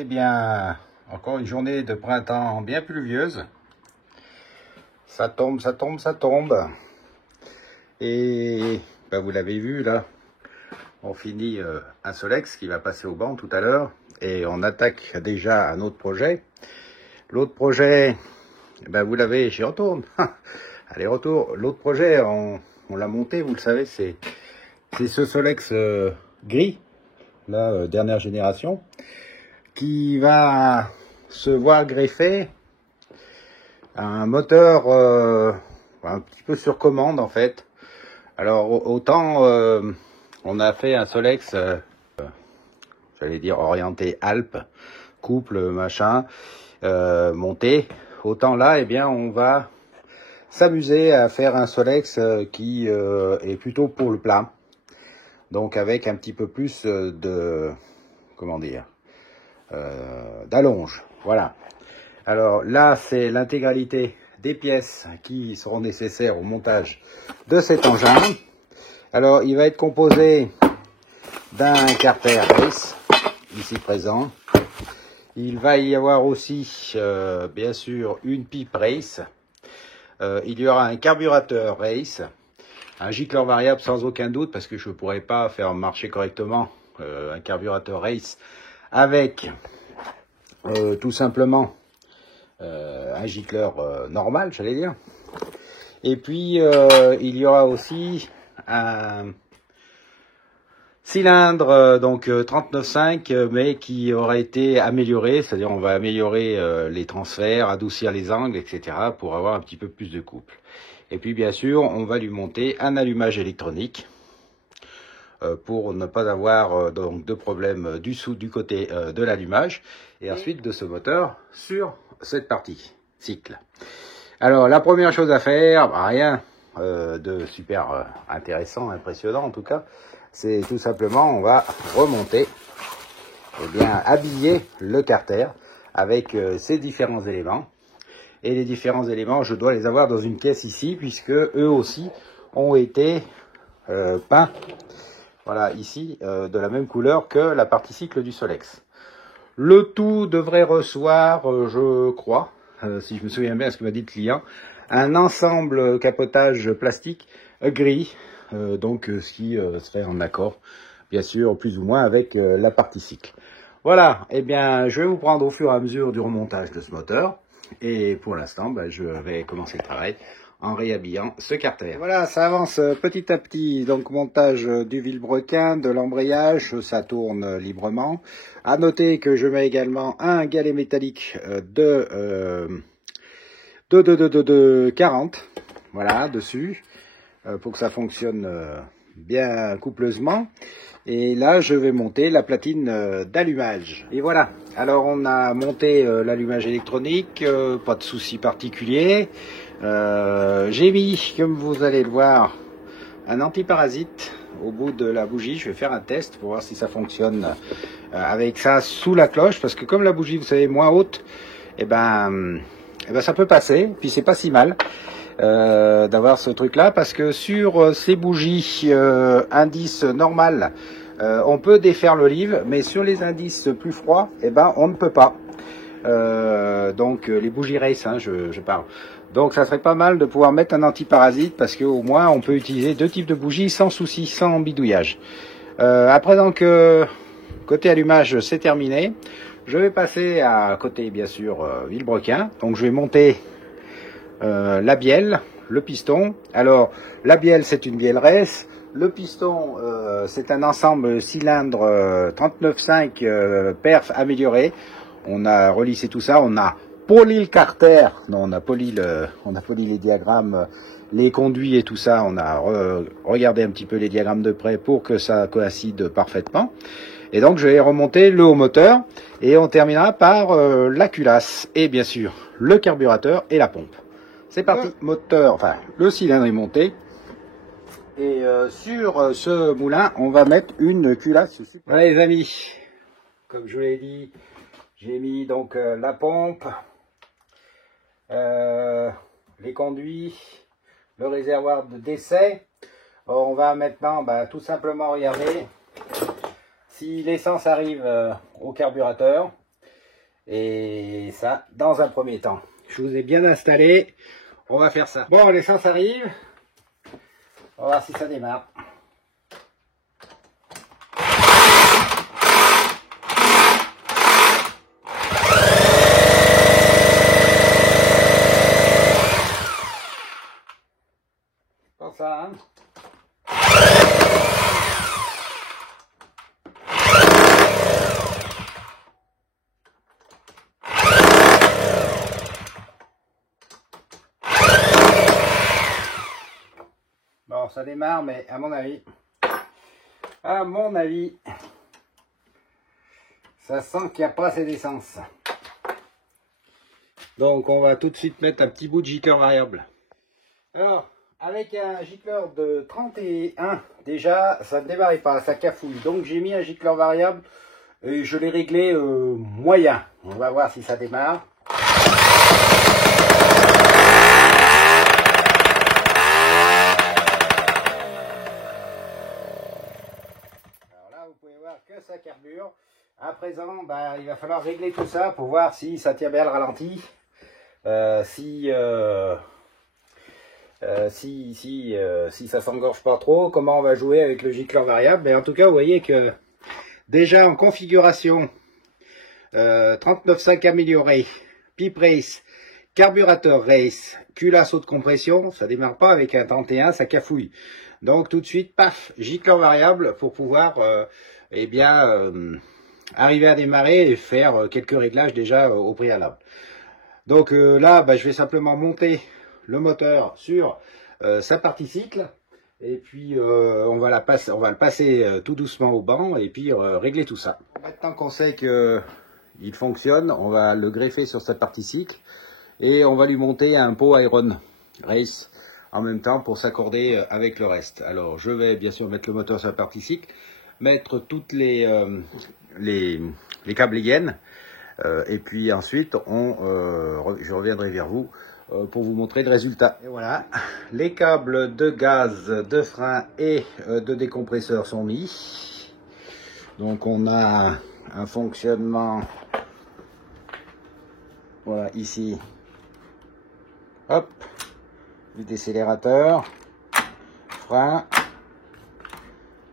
Eh bien, encore une journée de printemps bien pluvieuse. Ça tombe, ça tombe, ça tombe. Et ben, vous l'avez vu là, on finit un Solex qui va passer au banc tout à l'heure. Et on attaque déjà un autre projet. L'autre projet, ben, vous l'avez, j'y retourne. Allez, retour. L'autre projet, on l'a monté, vous le savez, c'est ce Solex gris, la dernière génération, qui va se voir greffer un moteur un petit peu sur commande en fait. Alors autant on a fait un Solex, j'allais dire orienté Alpes, couple, machin, monté, autant là, eh bien, on va s'amuser à faire un Solex qui est plutôt pour le plat. Donc avec un petit peu plus de, comment dire, d'allonge. Voilà. Alors là, c'est l'intégralité des pièces qui seront nécessaires au montage de cet engin. Alors, il va être composé d'un carter race, ici présent. Il va y avoir aussi, bien sûr, une pipe race. Il y aura un carburateur race, un gicleur variable sans aucun doute, parce que je ne pourrais pas faire marcher correctement un carburateur race avec tout simplement un gicleur normal, j'allais dire. Et puis, il y aura aussi un cylindre donc 39,5 mais qui aura été amélioré, c'est-à-dire on va améliorer les transferts, adoucir les angles, etc. pour avoir un petit peu plus de couple. Et puis bien sûr, on va lui monter un allumage électronique pour ne pas avoir donc de problème du côté de l'allumage et ensuite de ce moteur sur cette partie cycle. Alors la première chose à faire, rien de super intéressant, impressionnant en tout cas, c'est tout simplement on va remonter, eh bien habiller le carter avec ces différents éléments. Et les différents éléments, je dois les avoir dans une caisse ici puisque eux aussi ont été peints. Voilà, ici, de la même couleur que la partie cycle du Solex. Le tout devrait recevoir, je crois, si je me souviens bien ce que m'a dit le client, un ensemble capotage plastique gris, donc ce qui serait en accord, bien sûr, plus ou moins avec la partie cycle. Voilà, eh bien, je vais vous prendre au fur et à mesure du remontage de ce moteur, et pour l'instant, ben, je vais commencer le travail en réhabillant ce carter. Voilà, ça avance petit à petit, donc montage du vilebrequin, de l'embrayage, ça tourne librement. À noter que je mets également un galet métallique de 40, voilà, dessus, pour que ça fonctionne bien coupleusement. Et là, je vais monter la platine d'allumage. Et voilà, alors on a monté l'allumage électronique, pas de souci particulier. J'ai mis, comme vous allez le voir, un antiparasite au bout de la bougie. Je vais faire un test pour voir si ça fonctionne avec ça sous la cloche, parce que comme la bougie, vous savez, moins haute, eh ben ça peut passer, puis c'est pas si mal d'avoir ce truc là, parce que sur ces bougies indice normal, on peut défaire l'olive, mais sur les indices plus froids, eh ben on ne peut pas. Donc les bougies race, hein, je parle. Donc ça serait pas mal de pouvoir mettre un antiparasite, parce qu'au moins on peut utiliser deux types de bougies sans souci, sans bidouillage. Après donc côté allumage c'est terminé. Je vais passer à côté bien sûr vilebrequin. Donc je vais monter la bielle, le piston. Alors la bielle c'est une bielle race. Le piston c'est un ensemble cylindre 39,5 perf amélioré. On a relissé tout ça, on a poli le carter, non, on a poli les diagrammes, les conduits et tout ça, on a regardé un petit peu les diagrammes de près pour que ça coïncide parfaitement. Et donc je vais remonter le haut moteur et on terminera par la culasse et bien sûr le carburateur et la pompe. C'est parti, moteur, enfin le cylindre est monté et sur ce moulin on va mettre une culasse. Voilà les amis, comme je vous l'ai dit, j'ai mis donc la pompe, les conduits, le réservoir de décès. On va maintenant tout simplement regarder si l'essence arrive au carburateur. Et ça, dans un premier temps. Je vous ai bien installé. On va faire ça. Bon, l'essence arrive. On va voir si ça démarre. Comme ça, hein. Bon, ça démarre, mais à mon avis, ça sent qu'il n'y a pas assez d'essence. Donc, on va tout de suite mettre un petit bout de gicleur variable. Alors, avec un gicleur de 31, déjà, ça ne démarrait pas, ça cafouille. Donc, j'ai mis un gicleur variable et je l'ai réglé moyen. On va voir si ça démarre. Vous pouvez voir que ça carbure. À présent, il va falloir régler tout ça pour voir si ça tient bien le ralenti, si ça s'engorge pas trop, comment on va jouer avec le gicleur variable. Mais en tout cas, vous voyez que déjà en configuration 39.5 amélioré, pipe race, carburateur race, culasse haute compression, ça démarre pas avec un 31, ça cafouille. Donc tout de suite, paf, gicleur variable pour pouvoir arriver à démarrer et faire quelques réglages déjà au préalable. Donc là, je vais simplement monter le moteur sur sa partie cycle et puis on va le passer tout doucement au banc et puis régler tout ça. Maintenant qu'on sait que il fonctionne, on va le greffer sur sa partie cycle et on va lui monter un pot Iron Race en même temps pour s'accorder avec le reste. Alors je vais bien sûr mettre le moteur sur la partie cycle, mettre toutes les câbles gaines et puis ensuite je reviendrai vers vous pour vous montrer le résultat. Et voilà, les câbles de gaz, de frein et de décompresseur sont mis. Donc on a un fonctionnement, voilà ici, hop, du décélérateur, frein,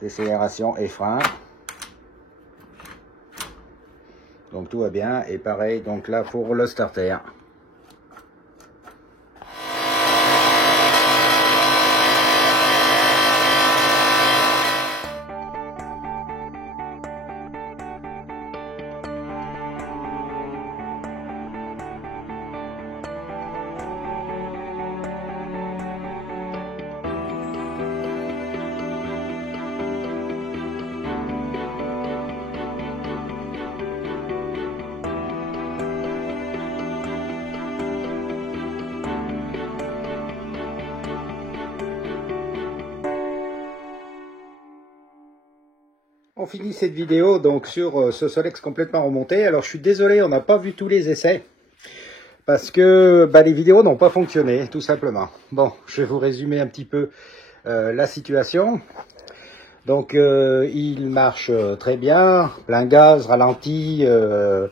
décélération et frein. Donc tout va bien, et pareil donc là pour le starter. On finit cette vidéo donc sur ce Solex complètement remonté. Alors je suis désolé, on n'a pas vu tous les essais parce que les vidéos n'ont pas fonctionné tout simplement. Bon, je vais vous résumer un petit peu la situation. Donc il marche très bien, plein gaz, ralenti, il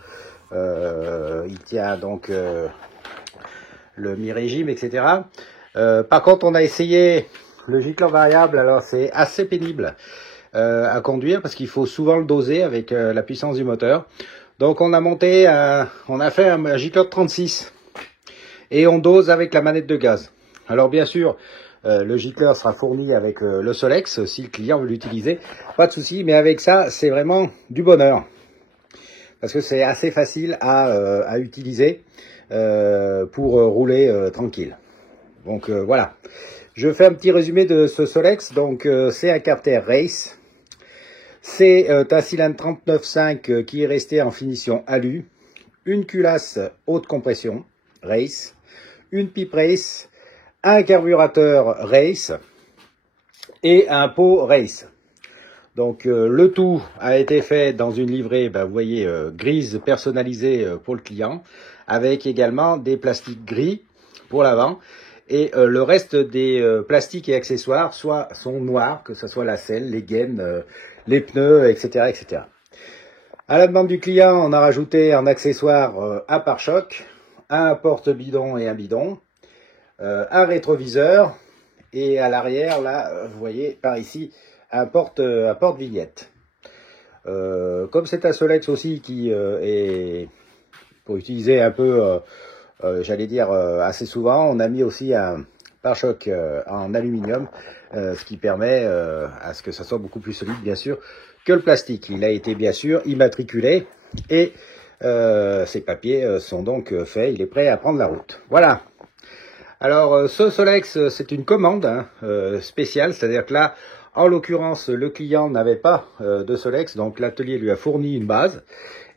tient donc le mi-régime, etc. Par contre on a essayé le gicleur variable, alors c'est assez pénible à conduire parce qu'il faut souvent le doser avec la puissance du moteur. Donc on a fait un gicleur de 36 et on dose avec la manette de gaz. Alors bien sûr le gicleur sera fourni avec le Solex si le client veut l'utiliser, pas de souci, mais avec ça c'est vraiment du bonheur parce que c'est assez facile à utiliser pour rouler tranquille. Donc voilà, je fais un petit résumé de ce Solex. Donc c'est un carter race. C'est un cylindre 39.5 qui est resté en finition alu, une culasse haute compression race, une pipe race, un carburateur race et un pot race. Donc le tout a été fait dans une livrée, vous voyez, grise personnalisée pour le client, avec également des plastiques gris pour l'avant. Et le reste des plastiques et accessoires sont noirs, que ce soit la selle, les gaines, les pneus, etc., etc. À la demande du client, on a rajouté en accessoire un pare-choc, un porte-bidon et un bidon, un rétroviseur, et à l'arrière, là, vous voyez, par ici, un porte-vignette. Comme c'est un Solex aussi qui est pour utiliser un peu, j'allais dire assez souvent, on a mis aussi un pare-choc en aluminium, ce qui permet à ce que ça soit beaucoup plus solide, bien sûr, que le plastique. Il a été bien sûr immatriculé et ces papiers sont donc faits, il est prêt à prendre la route. Voilà. Alors ce Solex, c'est une commande spéciale, c'est-à-dire que là, en l'occurrence, le client n'avait pas de Solex, donc l'atelier lui a fourni une base.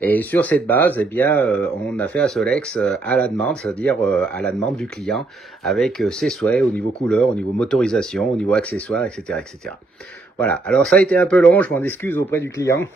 Et sur cette base, eh bien, on a fait un Solex à la demande, c'est-à-dire à la demande du client, avec ses souhaits au niveau couleur, au niveau motorisation, au niveau accessoires, etc., etc. Voilà. Alors ça a été un peu long, je m'en excuse auprès du client,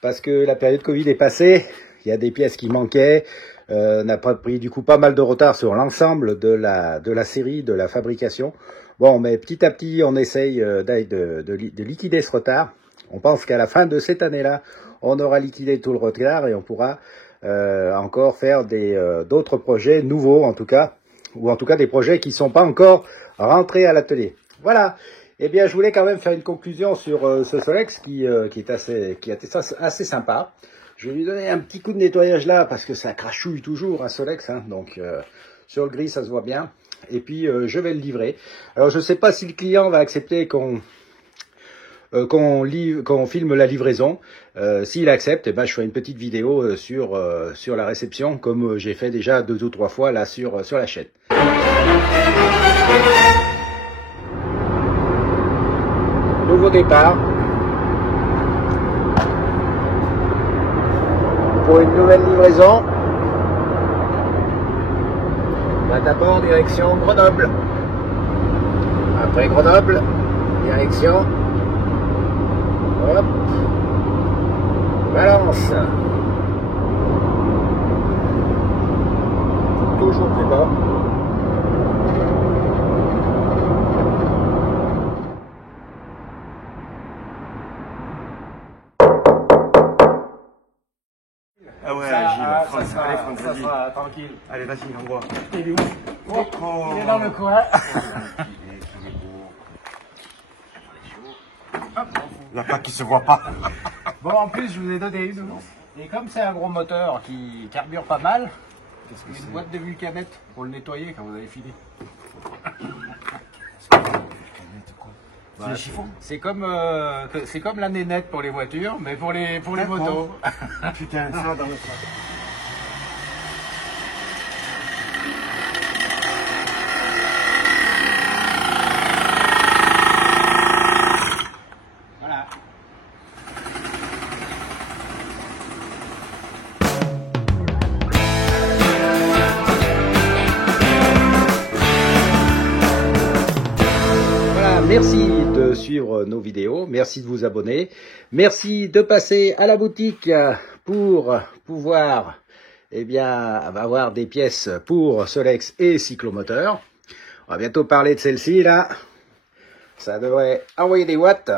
parce que la période Covid est passée, il y a des pièces qui manquaient, on a pris du coup pas mal de retard sur l'ensemble de la série, de la fabrication. Bon, mais petit à petit, on essaye de liquider ce retard. On pense qu'à la fin de cette année-là, on aura liquidé tout le retard et on pourra encore faire d'autres projets nouveaux, en tout cas, ou en tout cas des projets qui ne sont pas encore rentrés à l'atelier. Voilà. Eh bien, je voulais quand même faire une conclusion sur ce Solex qui est assez sympa. Je vais lui donner un petit coup de nettoyage là, parce que ça crachouille toujours un Solex, hein, donc sur le gris, ça se voit bien. Et puis, je vais le livrer. Alors, je ne sais pas si le client va accepter qu'on filme la livraison. S'il accepte, eh ben, je ferai une petite vidéo sur la réception, comme j'ai fait déjà 2 ou 3 fois là sur la chaîne. Nouveau départ. Pour une nouvelle livraison. Là, d'abord, direction Grenoble. Après Grenoble, direction hop, Valence. Toujours plus bas. Ah ouais, ça sera tranquille. Allez, vas-y, envoie. Il est où? Il est dans le coin. Il n'y a pas qui se voit pas. Bon, en plus, je vous ai donné une. Et comme c'est un gros moteur qui carbure pas mal, une boîte de Vulcanette pour le nettoyer quand vous avez fini. C'est les chiffons. C'est comme la nénette pour les voitures, mais pour les motos. Putain, ça dans le sac. Voilà. Merci de suivre nos vidéos, merci de vous abonner, merci de passer à la boutique pour pouvoir avoir des pièces pour Solex et cyclomoteur. On va bientôt parler de celle-ci là, ça devrait envoyer des watts.